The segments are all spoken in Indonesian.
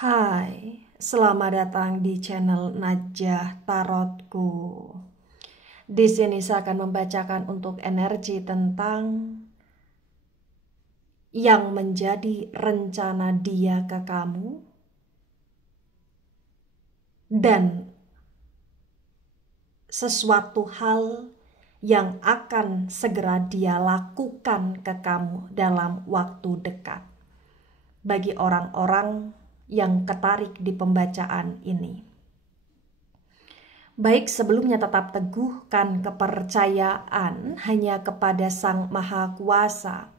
Hai, selamat datang di channel Najah Tarotku. Di sini saya akan membacakan untuk energi tentang yang menjadi rencana dia ke kamu dan sesuatu hal yang akan segera dia lakukan ke kamu dalam waktu dekat. Bagi orang-orang yang ketarik di pembacaan ini. Baik, sebelumnya tetap teguhkan kepercayaan hanya kepada Sang Maha Kuasa,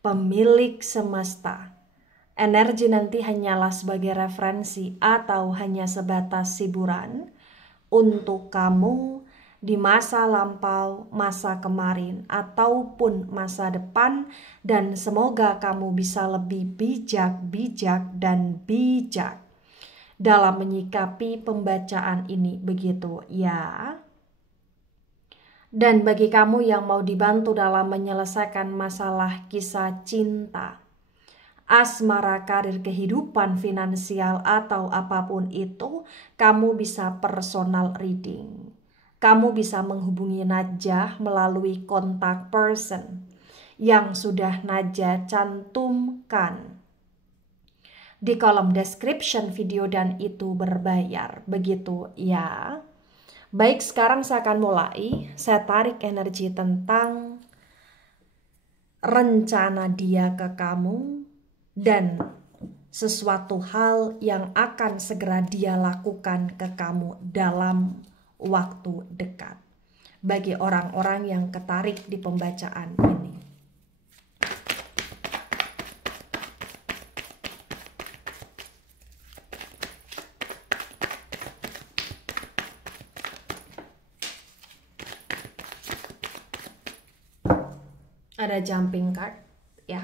pemilik semesta. Energi nanti hanyalah sebagai referensi atau hanya sebatas hiburan untuk kamu di masa lampau, masa kemarin, ataupun masa depan, dan semoga kamu bisa lebih bijak dalam menyikapi pembacaan ini, begitu ya. Dan bagi kamu yang mau dibantu dalam menyelesaikan masalah kisah cinta, asmara, karir, kehidupan finansial, atau apapun itu, kamu bisa personal reading. Kamu bisa menghubungi Najah melalui kontak person yang sudah Najah cantumkan di kolom description video dan itu berbayar. Begitu ya. Baik, sekarang saya akan mulai. Saya tarik energi tentang rencana dia ke kamu dan sesuatu hal yang akan segera dia lakukan ke kamu dalam waktu dekat. Bagi orang-orang yang ketarik di pembacaan ini. Ada jumping card ya.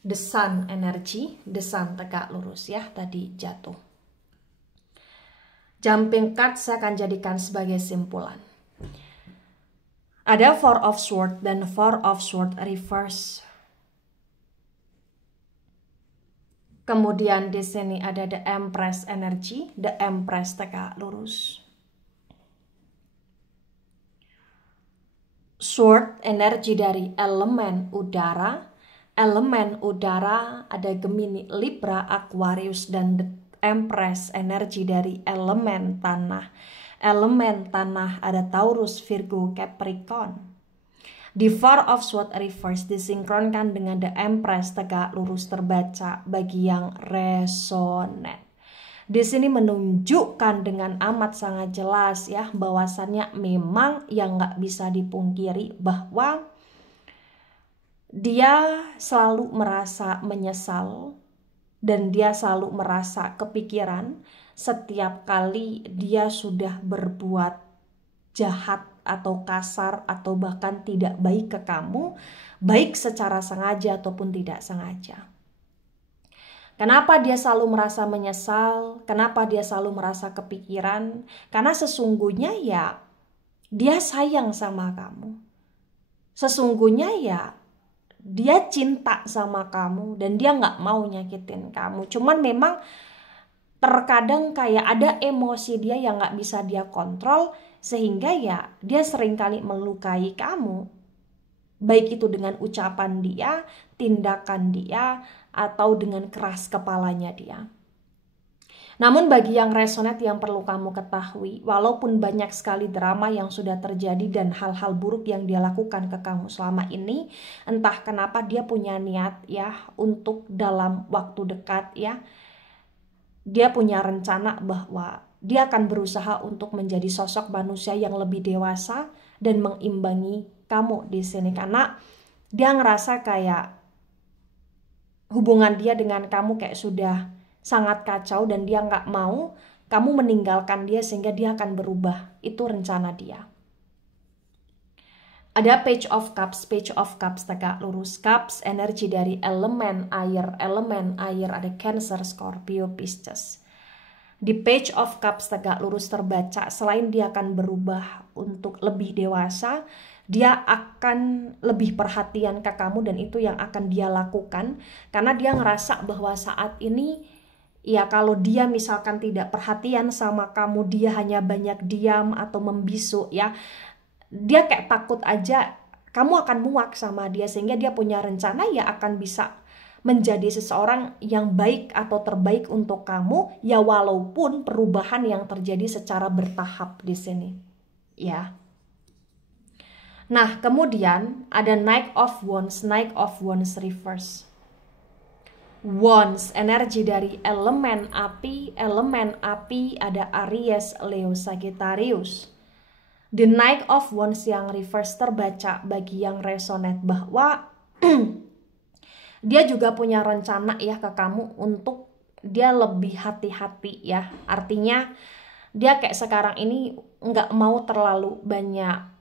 The Sun energi, The Sun tegak lurus ya, tadi jatuh. Jumping card saya akan jadikan sebagai simpulan. Ada Four of Swords dan Four of Swords reverse. Kemudian di sini ada The Empress energi, The Empress tegak lurus. Sword energi dari elemen udara. Elemen udara ada Gemini, Libra, Aquarius, dan The Empress energi dari elemen tanah. Elemen tanah ada Taurus, Virgo, Capricorn. Di Four of Swords reverse disinkronkan dengan The Empress tegak lurus terbaca bagi yang resonate. Di sini menunjukkan dengan amat sangat jelas ya bahwasannya memang yang nggak bisa dipungkiri bahwa dia selalu merasa menyesal dan dia selalu merasa kepikiran setiap kali dia sudah berbuat jahat atau kasar atau bahkan tidak baik ke kamu, baik secara sengaja ataupun tidak sengaja. Kenapa dia selalu merasa menyesal? Kenapa dia selalu merasa kepikiran? Karena sesungguhnya ya dia sayang sama kamu. Sesungguhnya ya dia cinta sama kamu dan dia nggak mau nyakitin kamu. Cuman memang terkadang kayak ada emosi dia yang nggak bisa dia kontrol sehingga ya dia seringkali melukai kamu. Baik itu dengan ucapan dia, tindakan dia, atau dengan keras kepalanya dia. Namun bagi yang resonate yang perlu kamu ketahui, walaupun banyak sekali drama yang sudah terjadi dan hal-hal buruk yang dia lakukan ke kamu selama ini, entah kenapa dia punya niat ya untuk dalam waktu dekat ya, dia punya rencana bahwa dia akan berusaha untuk menjadi sosok manusia yang lebih dewasa dan mengimbangi kamu di sini karena dia ngerasa kayak hubungan dia dengan kamu kayak sudah sangat kacau dan dia nggak mau kamu meninggalkan dia sehingga dia akan berubah. Itu rencana dia. Ada Page of Cups tegak lurus. Cups energi dari elemen air ada Cancer, Scorpio, Pisces. Di Page of Cups tegak lurus terbaca selain dia akan berubah untuk lebih dewasa, dia akan lebih perhatian ke kamu dan itu yang akan dia lakukan karena dia ngerasa bahwa saat ini ya kalau dia misalkan tidak perhatian sama kamu, dia hanya banyak diam atau membisu ya, dia kayak takut aja kamu akan muak sama dia sehingga dia punya rencana ya akan bisa menjadi seseorang yang baik atau terbaik untuk kamu ya walaupun perubahan yang terjadi secara bertahap di sini ya. Nah, kemudian ada Knight of Wands reverse. Wands, energi dari elemen api ada Aries, Leo, Sagittarius. The Knight of Wands yang reverse terbaca bagi yang resonate bahwa dia juga punya rencana ya ke kamu untuk dia lebih hati-hati ya. Artinya dia kayak sekarang ini nggak mau terlalu banyak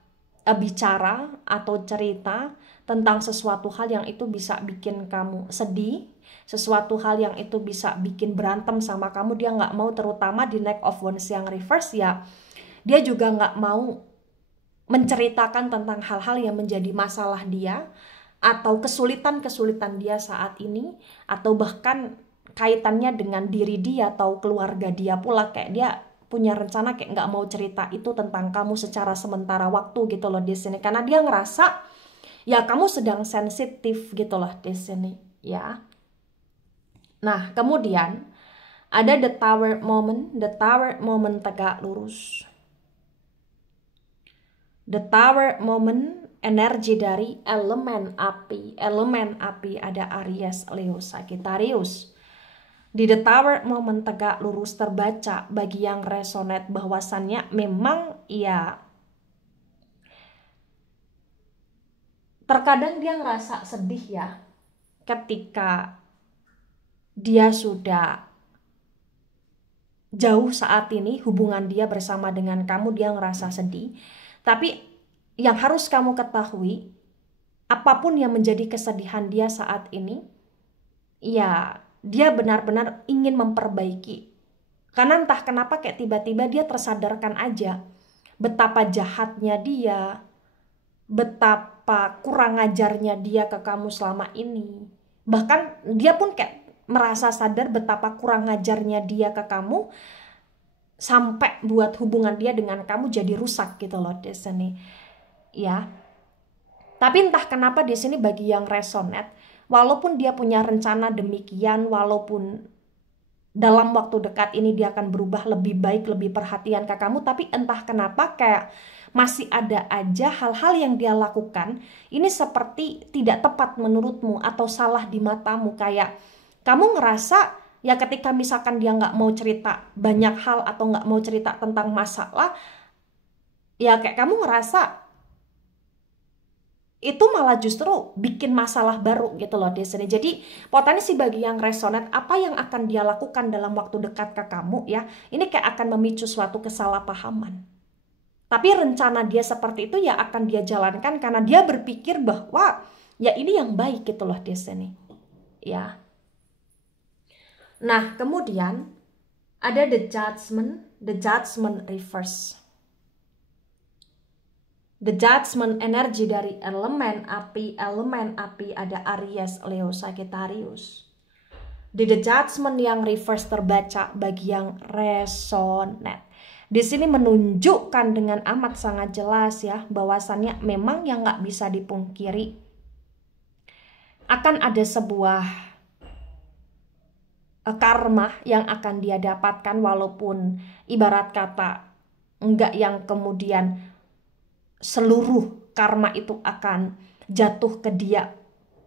bicara atau cerita tentang sesuatu hal yang itu bisa bikin kamu sedih, sesuatu hal yang itu bisa bikin berantem sama kamu. Dia nggak mau, terutama di Knight of Wands yang reverse ya, dia juga nggak mau menceritakan tentang hal-hal yang menjadi masalah dia atau kesulitan-kesulitan dia saat ini, atau bahkan kaitannya dengan diri dia atau keluarga dia pula. Kayak dia punya rencana kayak nggak mau cerita itu tentang kamu secara sementara waktu gitu loh di sini, karena dia ngerasa ya kamu sedang sensitif gitu loh di sini ya. Nah, kemudian ada the Tower moment tegak lurus. The Tower moment, energi dari elemen api ada Aries, Leo, Sagittarius. Di The Tower moment tegak lurus terbaca bagi yang resonate bahwasannya memang ya terkadang dia ngerasa sedih ya ketika dia sudah jauh saat ini hubungan dia bersama dengan kamu, dia ngerasa sedih. Tapi yang harus kamu ketahui, apapun yang menjadi kesedihan dia saat ini, ya dia benar-benar ingin memperbaiki. Karena entah kenapa kayak tiba-tiba dia tersadarkan aja betapa jahatnya dia, betapa kurang ajarnya dia ke kamu selama ini. Bahkan dia pun kayak merasa sadar betapa kurang ajarnya dia ke kamu sampai buat hubungan dia dengan kamu jadi rusak gitu loh di sini ya. Tapi entah kenapa di sini bagi yang resonate, walaupun dia punya rencana demikian, walaupun dalam waktu dekat ini dia akan berubah lebih baik, lebih perhatian ke kamu, tapi entah kenapa kayak masih ada aja hal-hal yang dia lakukan ini seperti tidak tepat menurutmu atau salah di matamu. Kayak kamu ngerasa ya ketika misalkan dia nggak mau cerita banyak hal atau nggak mau cerita tentang masalah, ya kayak kamu ngerasa itu malah justru bikin masalah baru gitu loh di sini. Jadi potensi bagi yang resonate, apa yang akan dia lakukan dalam waktu dekat ke kamu ya, ini kayak akan memicu suatu kesalahpahaman. Tapi rencana dia seperti itu ya akan dia jalankan karena dia berpikir bahwa ya ini yang baik gitu loh di sini ya. Nah, kemudian ada the judgment reverse. The judgment, energi dari elemen api ada Aries, Leo, Sagittarius. Di the judgment yang reverse terbaca bagi yang resonate, di sini menunjukkan dengan amat sangat jelas ya bahwasannya memang yang nggak bisa dipungkiri akan ada sebuah karma yang akan dia dapatkan, walaupun ibarat kata enggak yang kemudian seluruh karma itu akan jatuh ke dia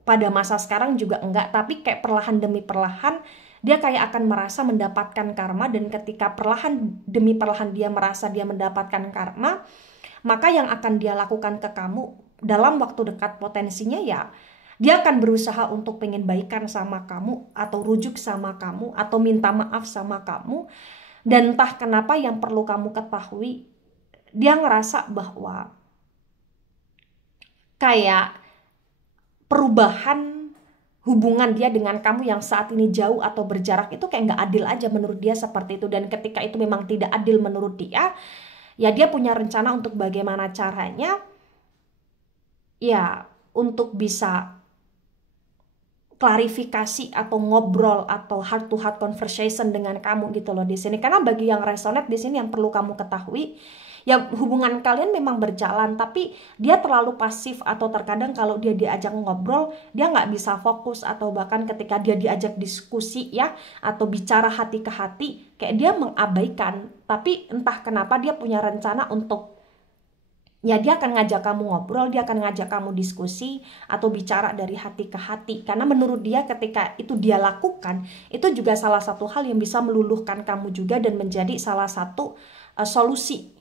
pada masa sekarang juga enggak, tapi kayak perlahan demi perlahan dia kayak akan merasa mendapatkan karma. Dan ketika perlahan demi perlahan dia merasa dia mendapatkan karma, maka yang akan dia lakukan ke kamu dalam waktu dekat potensinya ya dia akan berusaha untuk pengen baikan sama kamu atau rujuk sama kamu atau minta maaf sama kamu. Dan entah kenapa yang perlu kamu ketahui, dia ngerasa bahwa kayak perubahan hubungan dia dengan kamu yang saat ini jauh atau berjarak itu kayak nggak adil aja menurut dia seperti itu. Dan ketika itu memang tidak adil menurut dia, ya dia punya rencana untuk bagaimana caranya ya untuk bisa klarifikasi atau ngobrol atau heart to heart conversation dengan kamu gitu loh di sini. Karena bagi yang resonate di sini yang perlu kamu ketahui, ya hubungan kalian memang berjalan, tapi dia terlalu pasif atau terkadang kalau dia diajak ngobrol dia nggak bisa fokus, atau bahkan ketika dia diajak diskusi ya atau bicara hati ke hati kayak dia mengabaikan. Tapi entah kenapa dia punya rencana untuk, ya dia akan ngajak kamu ngobrol, dia akan ngajak kamu diskusi atau bicara dari hati ke hati. Karena menurut dia ketika itu dia lakukan, itu juga salah satu hal yang bisa meluluhkan kamu juga dan menjadi salah satu solusi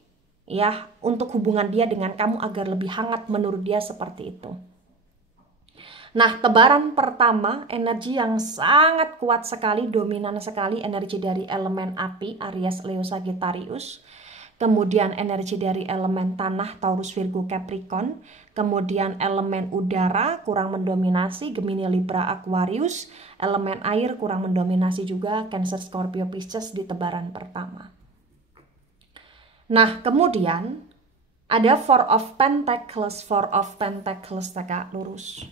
ya untuk hubungan dia dengan kamu agar lebih hangat, menurut dia seperti itu. Nah, tebaran pertama, energi yang sangat kuat sekali, dominan sekali, energi dari elemen api, Aries, Leo, Sagittarius. Kemudian energi dari elemen tanah, Taurus, Virgo, Capricorn. Kemudian elemen udara kurang mendominasi, Gemini, Libra, Aquarius. Elemen air kurang mendominasi juga, Cancer, Scorpio, Pisces di tebaran pertama. Nah, kemudian ada Four of Pentacles. Four of Pentacles tegak lurus.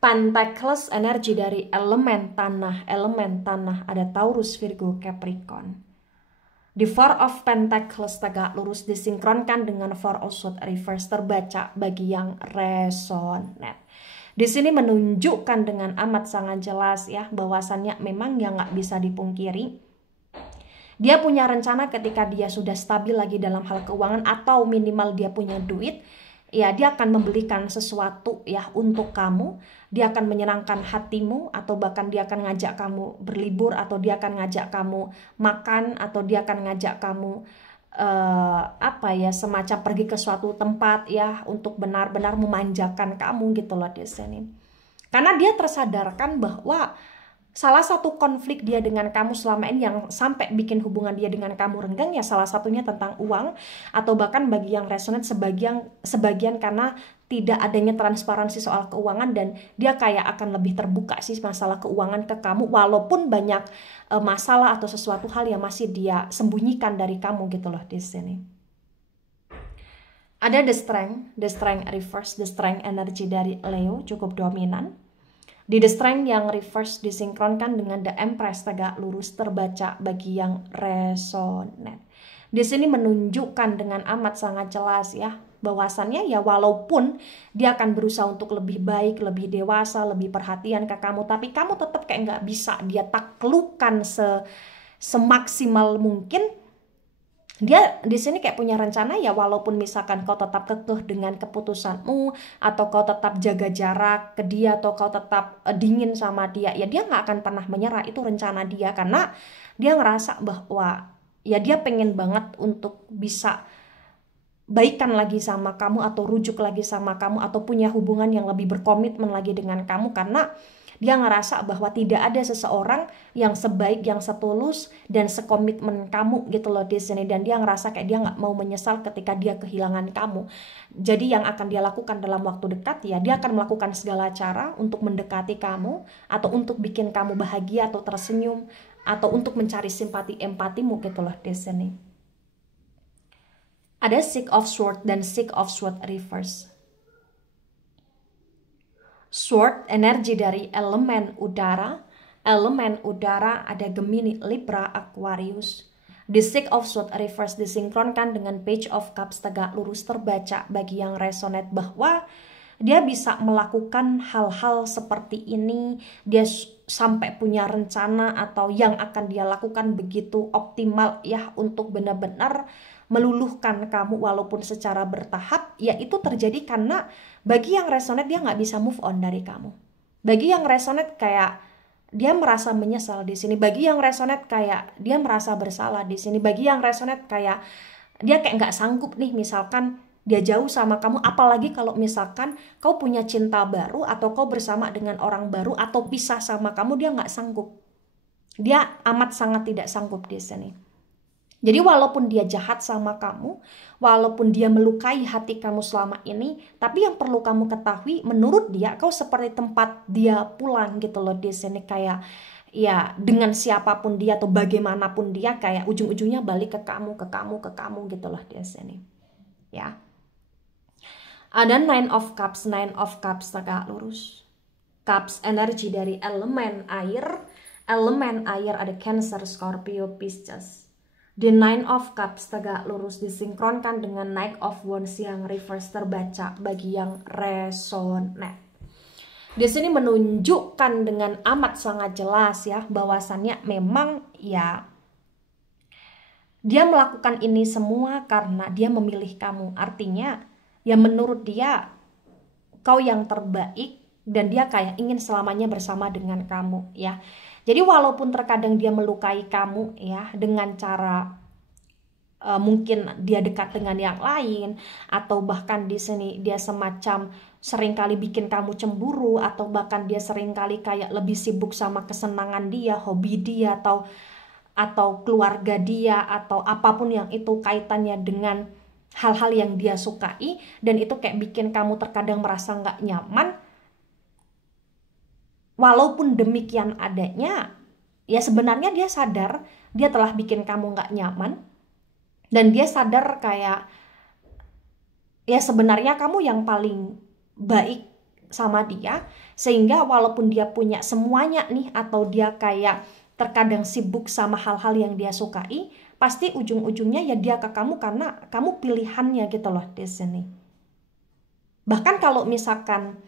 Pentacles energi dari elemen tanah. Elemen tanah ada Taurus, Virgo, Capricorn. Di Four of Pentacles tegak lurus disinkronkan dengan Four of Swords reverse, terbaca bagi yang resonate. Di sini menunjukkan dengan amat sangat jelas ya bahwasannya memang yang nggak bisa dipungkiri, dia punya rencana ketika dia sudah stabil lagi dalam hal keuangan atau minimal dia punya duit, ya dia akan membelikan sesuatu ya untuk kamu. Dia akan menyenangkan hatimu, atau bahkan dia akan ngajak kamu berlibur, atau dia akan ngajak kamu makan, atau dia akan ngajak kamu semacam pergi ke suatu tempat ya untuk benar-benar memanjakan kamu gitu loh di sini. Karena dia tersadarkan bahwa salah satu konflik dia dengan kamu selama ini yang sampai bikin hubungan dia dengan kamu renggang ya salah satunya tentang uang, atau bahkan bagi yang resonate sebagian karena tidak adanya transparansi soal keuangan, dan dia kayak akan lebih terbuka sih masalah keuangan ke kamu walaupun banyak masalah atau sesuatu hal yang masih dia sembunyikan dari kamu gitu loh di sini. Ada the strength reverse, the strength energi dari Leo cukup dominan. Di the strength yang reverse disinkronkan dengan the empress tegak lurus, terbaca bagi yang resonate. Di sini menunjukkan dengan amat sangat jelas ya bahwasannya ya walaupun dia akan berusaha untuk lebih baik, lebih dewasa, lebih perhatian ke kamu, tapi kamu tetap kayak nggak bisa dia taklukkan semaksimal mungkin. Dia di sini kayak punya rencana ya walaupun misalkan kau tetap kekeh dengan keputusanmu, atau kau tetap jaga jarak ke dia, atau kau tetap dingin sama dia, ya dia nggak akan pernah menyerah. Itu rencana dia karena dia ngerasa bahwa ya dia pengen banget untuk bisa baikan lagi sama kamu, atau rujuk lagi sama kamu, atau punya hubungan yang lebih berkomitmen lagi dengan kamu, karena dia ngerasa bahwa tidak ada seseorang yang sebaik, yang setulus, dan sekomitmen kamu gitu loh di sini. Dan dia ngerasa kayak dia nggak mau menyesal ketika dia kehilangan kamu. Jadi yang akan dia lakukan dalam waktu dekat ya dia akan melakukan segala cara untuk mendekati kamu, atau untuk bikin kamu bahagia atau tersenyum, atau untuk mencari simpati empatimu gitu loh di sini. Ada Six of Swords dan Six of Swords reverse. Sword energi dari elemen udara. Elemen udara ada Gemini, Libra, Aquarius. The Six of Swords reverse disinkronkan dengan Page of Cups tegak lurus, terbaca bagi yang resonate bahwa dia bisa melakukan hal-hal seperti ini. Dia sampai punya rencana atau yang akan dia lakukan begitu optimal ya untuk benar-benar meluluhkan kamu walaupun secara bertahap. Ya itu terjadi karena bagi yang resonate dia nggak bisa move on dari kamu. Bagi yang resonate kayak dia merasa menyesal di sini. Bagi yang resonate kayak dia merasa bersalah di sini. Bagi yang resonate kayak dia kayak nggak sanggup nih misalkan dia jauh sama kamu, apalagi kalau misalkan kau punya cinta baru atau kau bersama dengan orang baru atau pisah sama kamu, dia nggak sanggup. Dia amat sangat tidak sanggup di sini. Jadi walaupun dia jahat sama kamu, walaupun dia melukai hati kamu selama ini, tapi yang perlu kamu ketahui, menurut dia kau seperti tempat dia pulang gitu loh di sini, kayak ya dengan siapapun dia atau bagaimanapun dia kayak ujung-ujungnya balik ke kamu gitu loh di sini. Ya. Ada Nine of Cups. Nine of Cups tegak lurus. Cups energi dari elemen air. Elemen air ada Cancer, Scorpio, Pisces. Di Nine of Cups tegak lurus disinkronkan dengan Knight of Wands yang reverse terbaca bagi yang resonate. Di sini menunjukkan dengan amat sangat jelas ya bahwasannya memang ya dia melakukan ini semua karena dia memilih kamu. Artinya ya menurut dia kau yang terbaik dan dia kayak ingin selamanya bersama dengan kamu ya. Jadi walaupun terkadang dia melukai kamu ya dengan cara mungkin dia dekat dengan yang lain, atau bahkan di sini dia semacam seringkali bikin kamu cemburu, atau bahkan dia seringkali kayak lebih sibuk sama kesenangan dia, hobi dia, atau keluarga dia, atau apapun yang itu kaitannya dengan hal-hal yang dia sukai, dan itu kayak bikin kamu terkadang merasa nggak nyaman. Walaupun demikian adanya, ya sebenarnya dia sadar dia telah bikin kamu nggak nyaman. Dan dia sadar kayak ya sebenarnya kamu yang paling baik sama dia. Sehingga walaupun dia punya semuanya nih, atau dia kayak terkadang sibuk sama hal-hal yang dia sukai, pasti ujung-ujungnya ya dia ke kamu karena kamu pilihannya gitu loh di sini. Bahkan kalau misalkan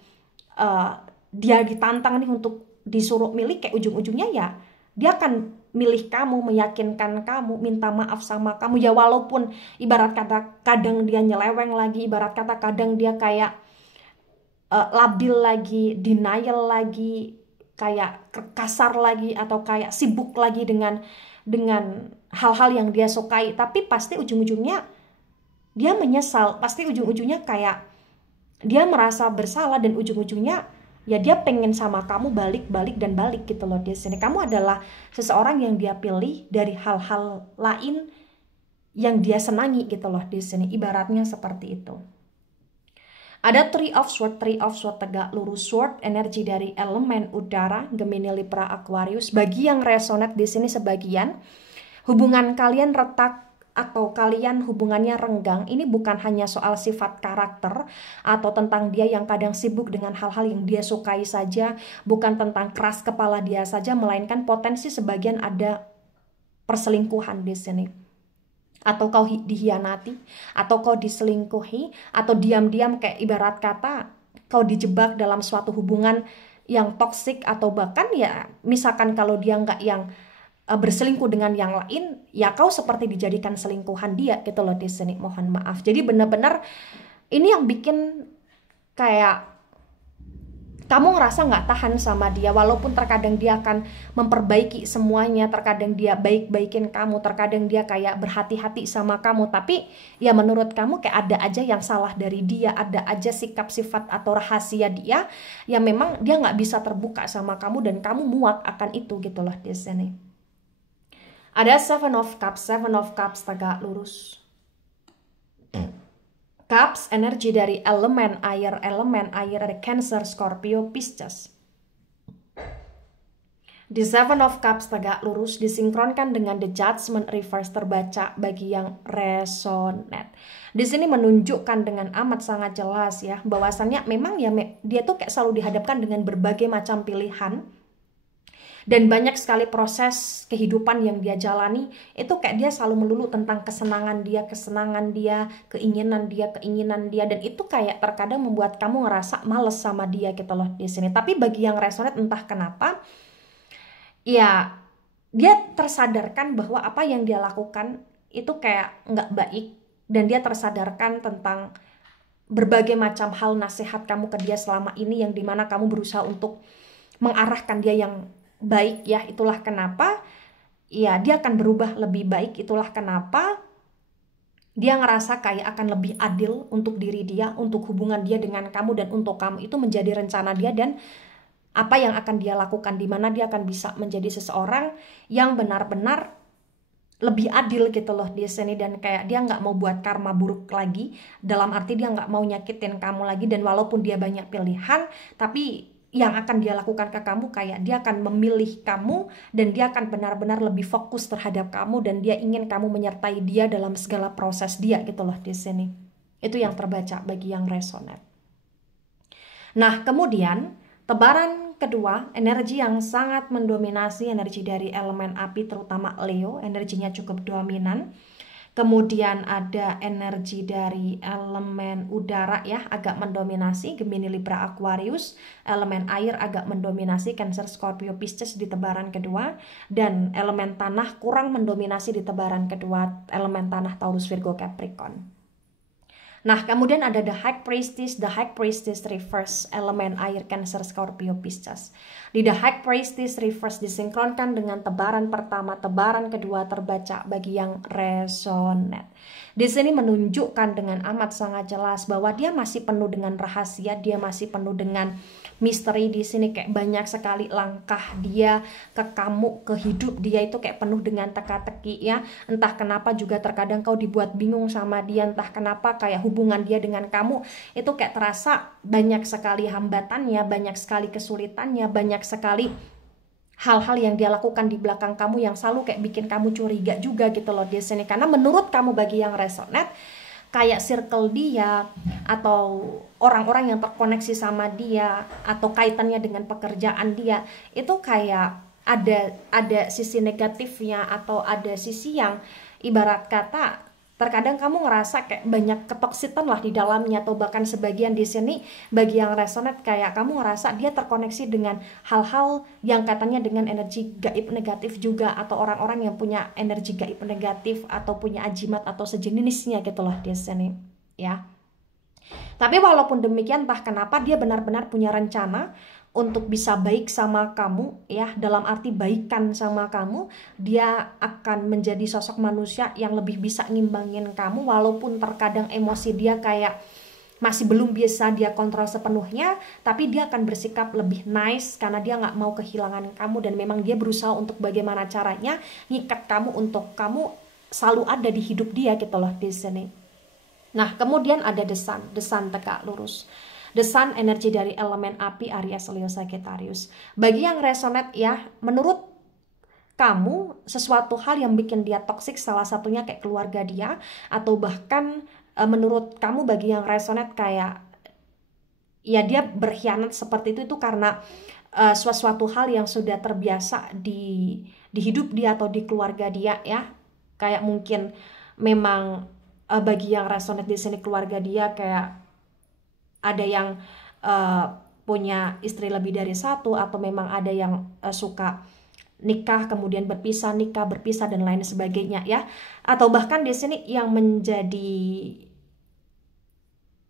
dia ditantang nih untuk disuruh milih, kayak ujung-ujungnya ya dia akan milih kamu, meyakinkan kamu, minta maaf sama kamu. Ya walaupun ibarat kata kadang dia nyeleweng lagi, ibarat kata kadang dia kayak labil lagi, denial lagi, kayak kasar lagi, atau kayak sibuk lagi dengan hal-hal yang dia sukai. Tapi pasti ujung-ujungnya dia menyesal, pasti ujung-ujungnya kayak dia merasa bersalah, dan ujung-ujungnya ya dia pengen sama kamu balik gitu loh di sini. Kamu adalah seseorang yang dia pilih dari hal-hal lain yang dia senangi gitu loh di sini. Ibaratnya seperti itu. Ada Three of Swords tegak lurus, sword energi dari elemen udara, Gemini, Libra, Aquarius. Bagi yang resonate di sini sebagian, hubungan kalian retak atau kalian hubungannya renggang, ini bukan hanya soal sifat karakter atau tentang dia yang kadang sibuk dengan hal-hal yang dia sukai saja, bukan tentang keras kepala dia saja, melainkan potensi sebagian ada perselingkuhan di sini. Atau kau dihianati, atau kau diselingkuhi, atau diam-diam kayak ibarat kata kau dijebak dalam suatu hubungan yang toksik, atau bahkan ya misalkan kalau dia nggak yang berselingkuh dengan yang lain, ya kau seperti dijadikan selingkuhan dia gitu loh di sini. Mohon maaf. Jadi benar-benar ini yang bikin kayak kamu ngerasa nggak tahan sama dia, walaupun terkadang dia akan memperbaiki semuanya, terkadang dia baik-baikin kamu, terkadang dia kayak berhati-hati sama kamu, tapi ya menurut kamu kayak ada aja yang salah dari dia, ada aja sikap, sifat, atau rahasia dia yang memang dia nggak bisa terbuka sama kamu, dan kamu muak akan itu gitu loh di sini. Ada Seven of Cups tegak lurus. Cups energi dari elemen air ada Cancer, Scorpio, Pisces. Di Seven of Cups tegak lurus disinkronkan dengan The Judgment reverse terbaca bagi yang resonate. Di sini menunjukkan dengan amat sangat jelas ya bahwasannya memang ya dia tuh kayak selalu dihadapkan dengan berbagai macam pilihan. Dan banyak sekali proses kehidupan yang dia jalani, itu kayak dia selalu melulu tentang kesenangan dia, keinginan dia, dan itu kayak terkadang membuat kamu ngerasa males sama dia gitu loh di sini. Tapi bagi yang resonate entah kenapa, ya dia tersadarkan bahwa apa yang dia lakukan itu kayak nggak baik, dan dia tersadarkan tentang berbagai macam hal nasihat kamu ke dia selama ini, yang dimana kamu berusaha untuk mengarahkan dia yang baik ya. Itulah kenapa ya dia akan berubah lebih baik. Itulah kenapa dia ngerasa kayak akan lebih adil untuk diri dia, untuk hubungan dia dengan kamu, dan untuk kamu itu menjadi rencana dia dan apa yang akan dia lakukan, dimana dia akan bisa menjadi seseorang yang benar-benar lebih adil gitu loh di sini. Dan kayak dia nggak mau buat karma buruk lagi, dalam arti dia nggak mau nyakitin kamu lagi. Dan walaupun dia banyak pilihan, tapi yang akan dia lakukan ke kamu kayak dia akan memilih kamu, dan dia akan benar-benar lebih fokus terhadap kamu, dan dia ingin kamu menyertai dia dalam segala proses dia gitu loh di sini. Itu yang terbaca bagi yang resonate. Nah, kemudian tebaran kedua, energi yang sangat mendominasi, energi dari elemen api terutama Leo, energinya cukup dominan. Kemudian ada energi dari elemen udara ya, agak mendominasi, Gemini, Libra, Aquarius. Elemen air agak mendominasi, Cancer, Scorpio, Pisces di tebaran kedua. Dan elemen tanah kurang mendominasi di tebaran kedua, elemen tanah Taurus, Virgo, Capricorn. Nah, kemudian ada the High Priestess reverse, elemen air, Cancer, Scorpio, Pisces. Di the High Priestess reverse disinkronkan dengan tebaran pertama, tebaran kedua terbaca bagi yang resonate. Di sini menunjukkan dengan amat sangat jelas bahwa dia masih penuh dengan rahasia, dia masih penuh dengan misteri. Di sini kayak banyak sekali langkah dia ke kamu, ke hidup dia itu kayak penuh dengan teka-teki ya. Entah kenapa juga terkadang kau dibuat bingung sama dia, entah kenapa kayak hubungan dia dengan kamu itu kayak terasa banyak sekali hambatannya, banyak sekali kesulitannya, banyak sekali hal-hal yang dia lakukan di belakang kamu yang selalu kayak bikin kamu curiga juga gitu loh di sini. Karena menurut kamu bagi yang resonate, kayak circle dia atau orang-orang yang terkoneksi sama dia atau kaitannya dengan pekerjaan dia itu kayak ada sisi negatifnya atau ada sisi yang ibarat kata terkadang kamu ngerasa kayak banyak ketoksitan lah di dalamnya, atau bahkan sebagian di sini bagi yang resonate kayak kamu ngerasa dia terkoneksi dengan hal-hal yang katanya dengan energi gaib negatif juga, atau orang-orang yang punya energi gaib negatif atau punya ajimat atau sejenisnya gitu loh di sini ya. Tapi walaupun demikian, entah kenapa dia benar-benar punya rencana untuk bisa baik sama kamu ya, dalam arti baikan sama kamu. Dia akan menjadi sosok manusia yang lebih bisa ngimbangin kamu, walaupun terkadang emosi dia kayak masih belum bisa dia kontrol sepenuhnya, tapi dia akan bersikap lebih nice karena dia nggak mau kehilangan kamu, dan memang dia berusaha untuk bagaimana caranya ngikat kamu untuk kamu selalu ada di hidup dia gitu loh di sini. Nah, kemudian ada the sun tegak lurus. The sun energi dari elemen api, Aries, Leo, Sagittarius. Bagi yang resonate ya, menurut kamu sesuatu hal yang bikin dia toksik, salah satunya kayak keluarga dia, atau bahkan menurut kamu bagi yang resonate kayak ya dia berkhianat seperti itu karena sesuatu hal yang sudah terbiasa di hidup dia atau di keluarga dia ya. Kayak mungkin memang bagi yang resonate di sini keluarga dia kayak ada yang punya istri lebih dari satu, atau memang ada yang suka nikah kemudian berpisah, nikah berpisah dan lain sebagainya ya. Atau bahkan di sini yang menjadi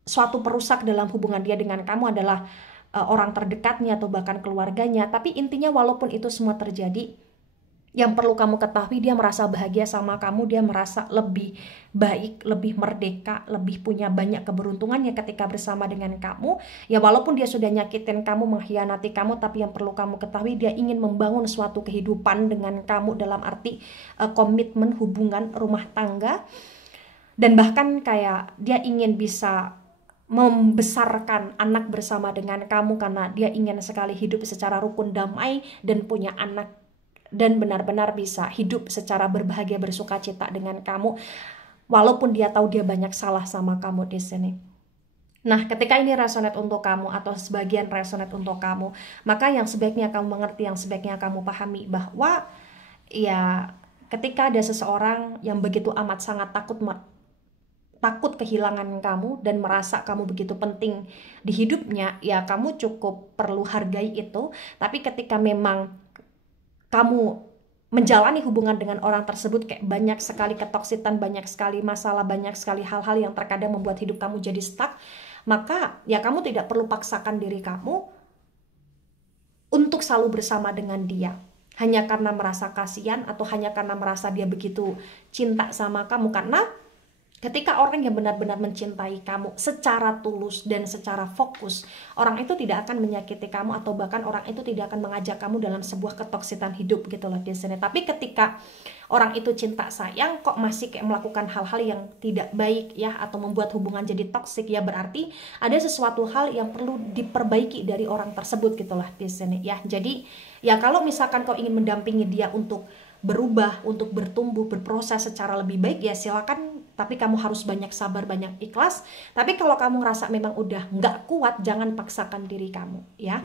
suatu perusak dalam hubungan dia dengan kamu adalah orang terdekatnya atau bahkan keluarganya. Tapi intinya walaupun itu semua terjadi, yang perlu kamu ketahui dia merasa bahagia sama kamu, dia merasa lebih baik, lebih merdeka, lebih punya banyak keberuntungannya ketika bersama dengan kamu. Ya walaupun dia sudah nyakitin kamu, mengkhianati kamu, tapi yang perlu kamu ketahui dia ingin membangun suatu kehidupan dengan kamu dalam arti komitmen, hubungan, rumah tangga. Dan bahkan kayak dia ingin bisa membesarkan anak bersama dengan kamu karena dia ingin sekali hidup secara rukun damai dan punya anak, dan benar-benar bisa hidup secara berbahagia, bersuka cita dengan kamu, walaupun dia tahu dia banyak salah sama kamu di sini. Nah, ketika ini resonate untuk kamu atau sebagian resonate untuk kamu, maka yang sebaiknya kamu mengerti, yang sebaiknya kamu pahami bahwa ya ketika ada seseorang yang begitu amat sangat takut kehilangan kamu dan merasa kamu begitu penting di hidupnya, ya kamu cukup perlu hargai itu. Tapi ketika memang kamu menjalani hubungan dengan orang tersebut kayak banyak sekali ketoksitan, banyak sekali masalah, banyak sekali hal-hal yang terkadang membuat hidup kamu jadi stuck, maka ya kamu tidak perlu paksakan diri kamu untuk selalu bersama dengan dia hanya karena merasa kasihan atau hanya karena merasa dia begitu cinta sama kamu. Karena ketika orang yang benar-benar mencintai kamu secara tulus dan secara fokus, orang itu tidak akan menyakiti kamu, atau bahkan orang itu tidak akan mengajak kamu dalam sebuah ketoksitan hidup gitu loh di sini. Tapi ketika orang itu cinta sayang kok masih kayak melakukan hal-hal yang tidak baik ya, atau membuat hubungan jadi toksik, ya berarti ada sesuatu hal yang perlu diperbaiki dari orang tersebut gitu loh di sini ya. Jadi ya kalau misalkan kau ingin mendampingi dia untuk berubah, untuk bertumbuh, berproses secara lebih baik, ya silakan tapi kamu harus banyak sabar, banyak ikhlas. Tapi kalau kamu ngerasa memang udah nggak kuat, jangan paksakan diri kamu, ya.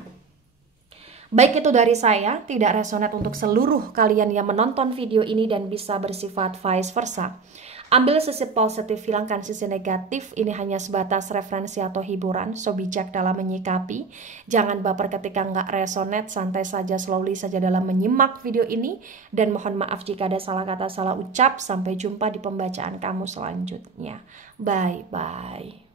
Baik, itu dari saya, tidak resonate untuk seluruh kalian yang menonton video ini dan bisa bersifat vice versa. Ambil sisi positif, hilangkan sisi negatif. Ini hanya sebatas referensi atau hiburan, so bijak dalam menyikapi. Jangan baper ketika nggak resonate, santai saja, slowly saja dalam menyimak video ini. Dan mohon maaf jika ada salah kata, salah ucap. Sampai jumpa di pembacaan kamu selanjutnya. Bye-bye.